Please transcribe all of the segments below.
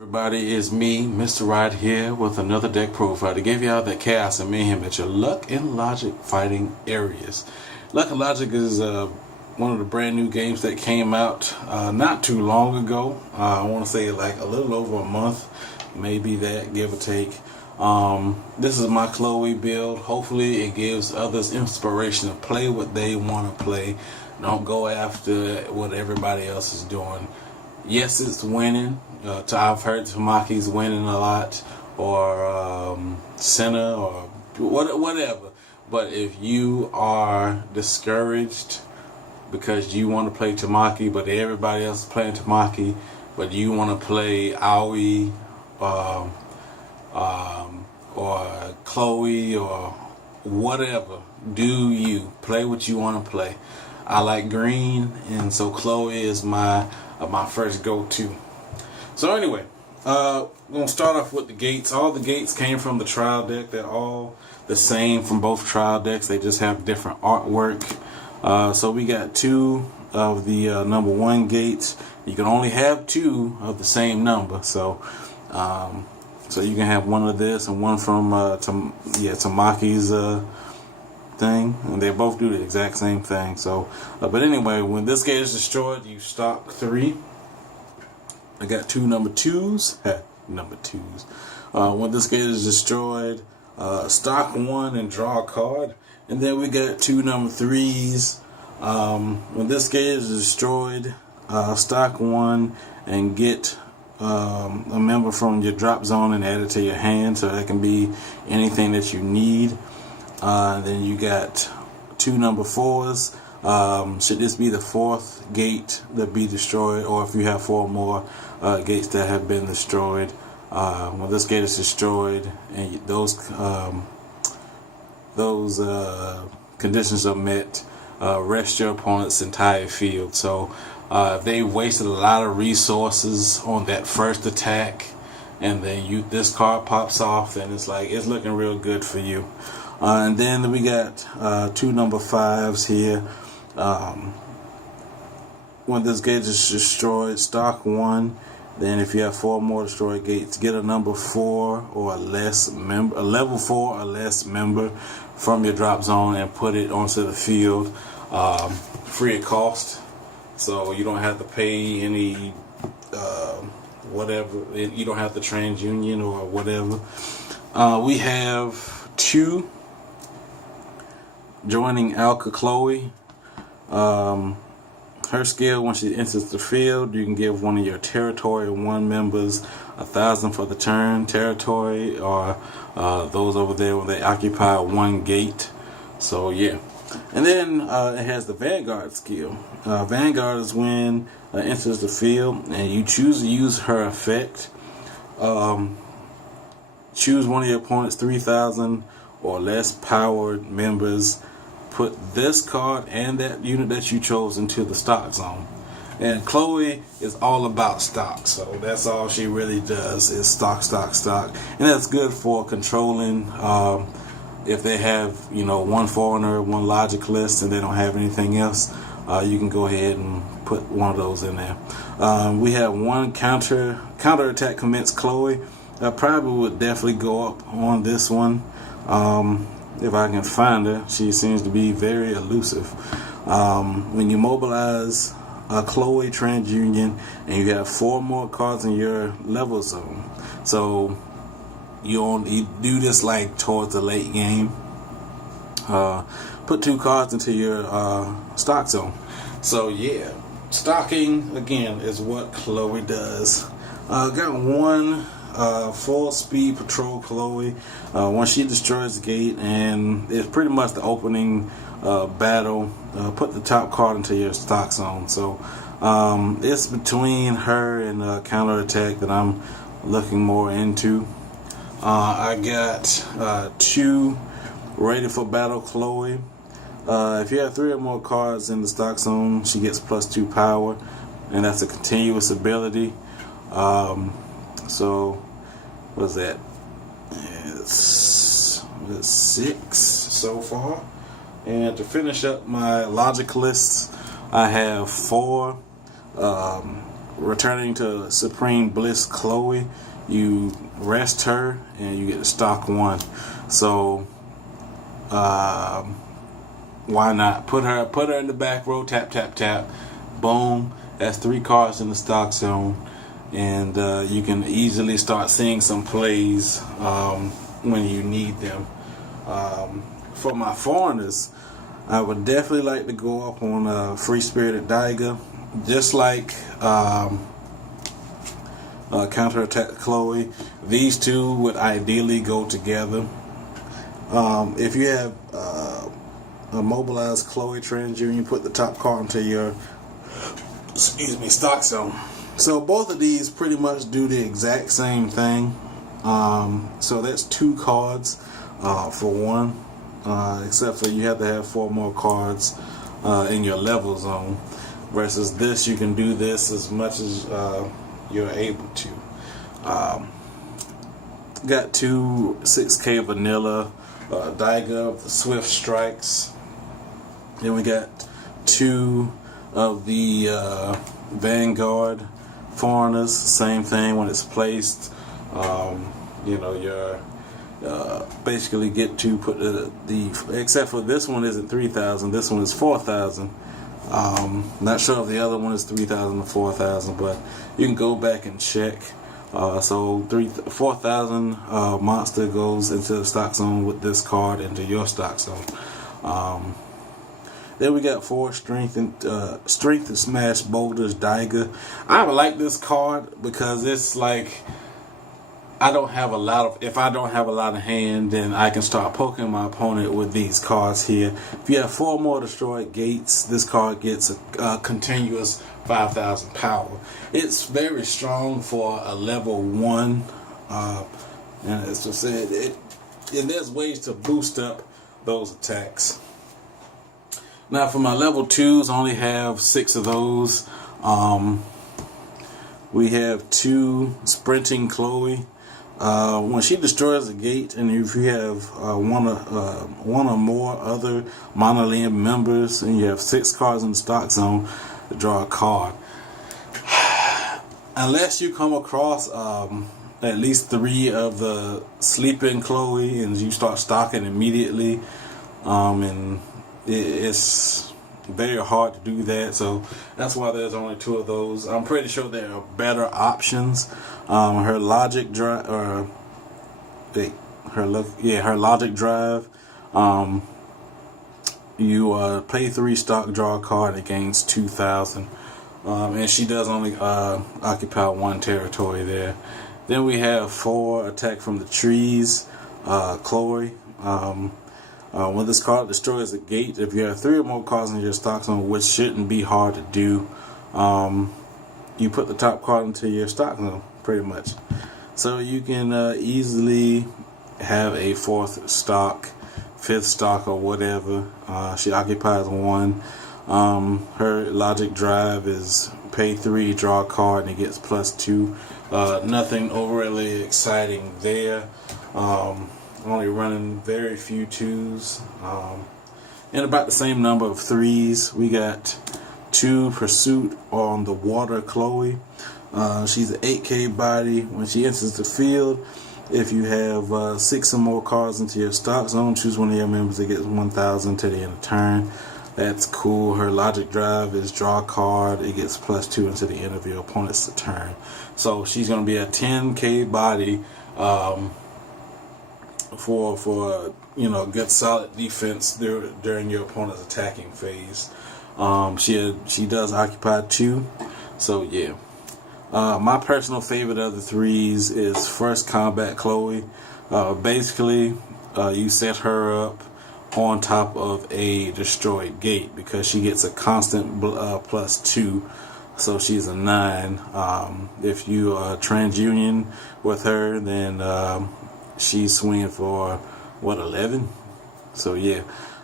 Everybody, is me, Mr. Ride here with another deck profile to give y'all the chaos and mayhem at your Luck and Logic fighting areas. Luck and Logic is one of the brand new games that came out not too long ago. I want to say like a little over a month, maybe that, give or take. This is my Chloe build. Hopefully it gives others inspiration to play what they want to play. Don't go after what everybody else is doing. Yes, it's winning. I've heard Tamaki's winning a lot, or Senna, or whatever. But if you are discouraged because you want to play Tamaki, but everybody else is playing Tamaki, but you want to play Aoi, or Chloe, or whatever, do you play what you want to play? I like green, and so Chloe is my first go-to. So anyway, we're going to start off with the gates. All the gates came from the trial deck. They're all the same from both trial decks. They just have different artwork. So we got two of the number one gates. You can only have two of the same number. So you can have one of this and one from Tamaki's thing, and they both do the exact same thing. So but anyway, when this gate is destroyed, you stock 3. I got 2 number 2s. Number 2s. When this gate is destroyed, stock 1 and draw a card. And then we got 2 number 3s. When this gate is destroyed, stock 1 and get a member from your drop zone and add it to your hand, so that can be anything that you need. Then you got 2 number 4s. Should this be the 4th gate that be destroyed, or if you have 4 more gates that have been destroyed, when this gate is destroyed and those conditions are met, rest your opponent's entire field. So if they wasted a lot of resources on that first attack, and then this card pops off, then it's looking real good for you. And then we got 2 number 5s here. When this gate is destroyed, stock 1. Then if you have 4 more destroyed gates, get a number 4 or less member, a level 4 or less member from your drop zone and put it onto the field, free of cost. So you don't have to pay any whatever. You don't have to TransUnion or whatever. We have 2 joining Alka Chloe. Her skill, when she enters the field, you can give one of your territory 1 members 1,000 for the turn. Territory, or those over there when they occupy 1 gate. So yeah. And then it has the Vanguard skill. Vanguard is when enters the field and you choose to use her effect. Choose one of your opponent's 3,000 or less powered members. Put this card and that unit that you chose into the stock zone. And Chloe is all about stock, so that's all she really does is stock. And that's good for controlling if they have, 1 foreigner, 1 logic list, and they don't have anything else. You can go ahead and put one of those in there. We have 1 counter attack commence Chloe. I probably would definitely go up on this one. If I can find her, she seems to be very elusive. When you mobilize Chloe TransUnion and you have 4 more cards in your level zone, so you do this towards the late game. Put 2 cards into your stock zone. So yeah, stocking again is what Chloe does. Got 1 full speed patrol Chloe. When she destroys the gate, and it's pretty much the opening battle, put the top card into your stock zone. So it's between her and counter attack that I'm looking more into. I got 2 ready for battle Chloe. If you have 3 or more cards in the stock zone, she gets +2 power, and that's a continuous ability. So what's that? It's 6 so far. And to finish up my logic lists, I have 4 returning to Supreme Bliss Chloe, you rest her and you get to stock 1. So why not put her in the back row? Tap tap tap, boom. That's 3 cards in the stock zone, and you can easily start seeing some plays when you need them. For my foreigners, I would definitely like to go up on Free Spirited Daiga, just like Counterattack Chloe. These two would ideally go together. If you have a mobilized Chloe TransUnion, you put the top card into your stock zone. So both of these pretty much do the exact same thing. So that's 2 cards for 1, except for you have to have 4 more cards in your level zone. Versus this, you can do this as much as you're able to. Got 2 6K vanilla Daiga of the Swift Strikes. Then we got 2 of the Vanguard foreigners. Same thing when it's placed. You're basically get to put the except for this one isn't 3,000. This one is 4,000. Not sure if the other one is 3,000 or 4,000, but you can go back and check. So 4,000 monster goes into the stock zone with this card into your stock zone. Then we got 4 strength and smash boulders Daiga. I like this card because it's like if I don't have a lot of hand, then I can start poking my opponent with these cards here. If you have 4 more destroyed gates, this card gets a continuous 5,000 power. It's very strong for a level 1, and as I said, and there's ways to boost up those attacks. Now for my level 2s, I only have 6 of those. We have 2 sprinting Chloe. When she destroys a gate, and if you have one or more other Monolith members, and you have 6 cards in the stock zone, to draw a card. Unless you come across at least 3 of the sleeping Chloe, and you start stocking immediately, and it's very hard to do that, so that's why there's only 2 of those. I'm pretty sure there are better options. Her logic drive, her logic drive. You pay 3 stock, draw a card, it gains 2,000, and she does only occupy 1 territory there. Then we have 4 attack from the trees, Chloe. When this card destroys a gate, if you have 3 or more cards in your stock zone, which shouldn't be hard to do, you put the top card into your stock zone, pretty much. So you can easily have a 4th stock, 5th stock, or whatever. She occupies 1. Her logic drive is pay 3, draw a card, and it gets +2. Nothing overly exciting there. Only running very few 2s, and about the same number of 3s. We got 2 Pursuit on the Water Chloe. She's an 8K body. When she enters the field, if you have 6 or more cards into your stock zone, choose one of your members that gets 1,000 to the end of turn. That's cool. Her logic drive is draw a card. It gets +2 until the end of your opponent's turn. So she's going to be a 10K body. For good solid defense during your opponent's attacking phase. She does occupy 2, so yeah. My personal favorite of the 3s is First Combat Chloe. Basically, you set her up on top of a destroyed gate because she gets a constant +2, so she's a 9. If you TransUnion with her, then she's swinging for 11. So yeah,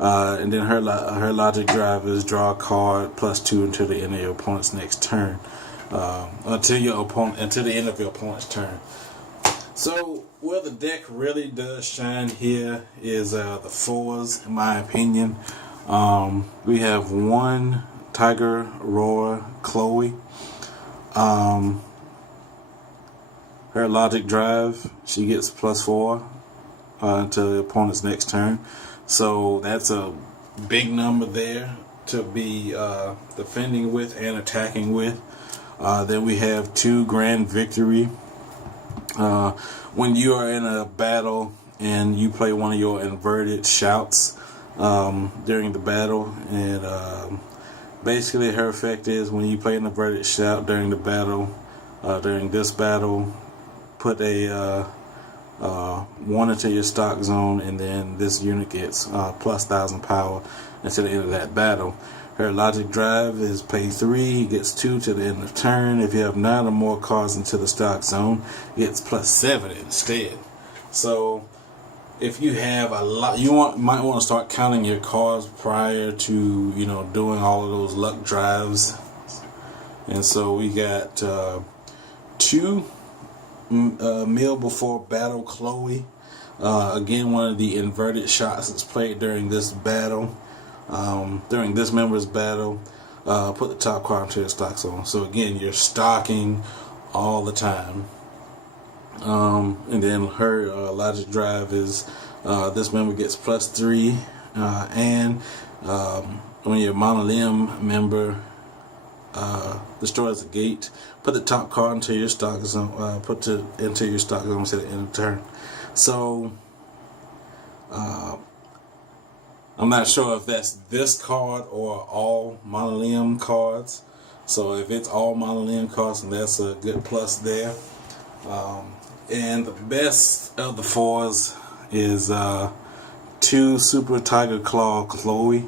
and then her logic drive is draw a card +2 until the end of your opponent's next turn. Until the end of your opponent's turn. So where the deck really does shine here is the 4s, in my opinion. We have 1 Tiger Roar Chloe. Her logic drive, she gets +4 until the opponent's next turn. So that's a big number there to be defending with and attacking with. Then we have 2 grand victory. When you are in a battle and you play one of your inverted shouts during the battle, and basically her effect is when you play an inverted shout during the battle, during this battle, put a 1 into your stock zone, and then this unit gets +1,000 power until the end of that battle. Her logic drive is pay 3, gets 2 to the end of turn. If you have 9 or more cards into the stock zone, it gets +7 instead. So if you have a lot, might want to start counting your cards prior to doing all of those luck drives. And so we got 2 meal before battle Chloe. Again, one of the inverted shots that's played during this battle. During this member's battle, put the top card into your stock zone. So again, you're stocking all the time. And then her logic drive is this member gets +3, and when your Monolium member destroys a gate, put the top card into your stock zone. Into your stock zone at the end of the turn. So I'm not sure if that's this card or all Monolium cards. So if it's all Monolium cards, then that's a good plus there. And the best of the 4s is 2 Super Tiger Claw Chloe.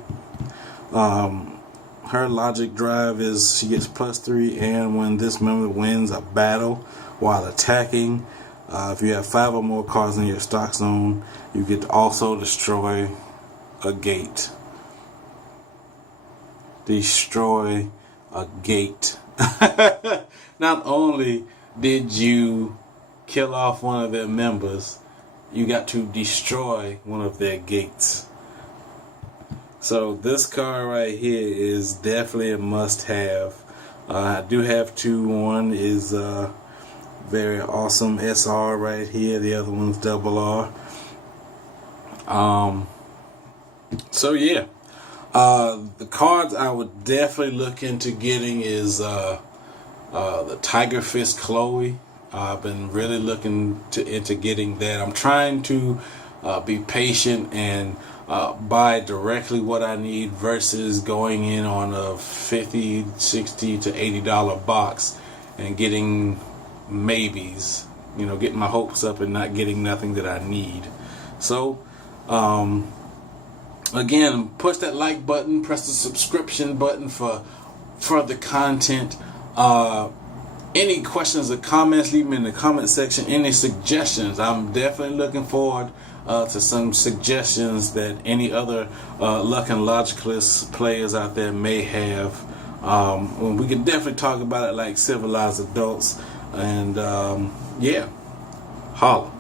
Her logic drive is she gets +3, and when this member wins a battle while attacking, if you have 5 or more cards in your stock zone, you get to also destroy a gate. Destroy a gate. Not only did you kill off one of their members, you got to destroy one of their gates. So this card right here is definitely a must-have. I do have 2. One is very awesome SR right here. The other one's RR. So yeah, the cards I would definitely look into getting is the Tiger Fist Chloe. I've been really looking into getting that. I'm trying to be patient and buy directly what I need versus going in on a $50, $60 to $80 box and getting maybes. Getting my hopes up and not getting nothing that I need. So again, push that like button, press the subscription button for further content. Any questions or comments, leave me in the comment section. Any suggestions, I'm definitely looking forward to some suggestions that any other Luck and Logicalist players out there may have. We can definitely talk about it like civilized adults. And yeah, holla.